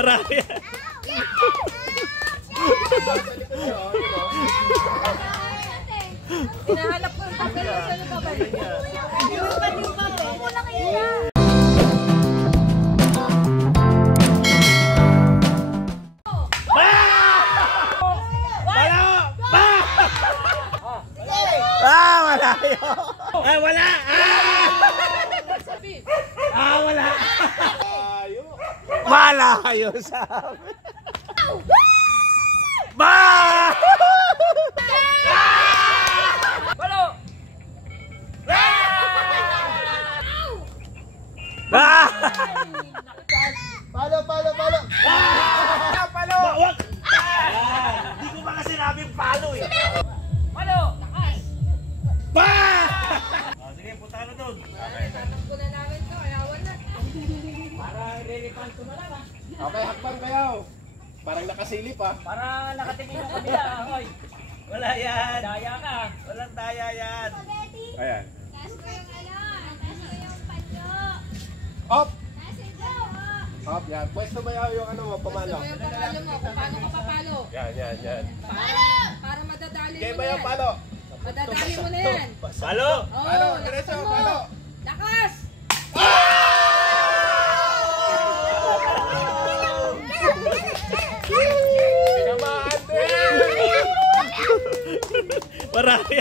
Marami. Hinahanap ko yung papel. Saan yung papel? Yung papel. Wala kaya. Malayo! Ah, wala! Wala! Malayo sa amin! Palo! Palo! Palo! Wag! Hindi ko pa kasi sinabing palo eh! Palo! Sige, punta ka na doon. Tatakbo na namin to. Ayawan na. Para re-refund ko na lang ah. Okay, hakbang kayo. Parang nakasilip ah. Para nakatingin yung kabila. Hoy, Wala yan! daya ka. Walang daya yan! Ayan. Taas ko yung taas ko yung panyo. Up! Taas yung go. Up, yan. Pwesto ba yung ano mo, pamalo? Gusto mo yung papalo mo. Kung paano ka papalo. Yan. Para madadali Okay mo ba na yung yan. palo? Madadali mo na yan. Palo! Oo, Palo, lakasan diretso, mo. palo. Lakas! Tinamaan din! Marami!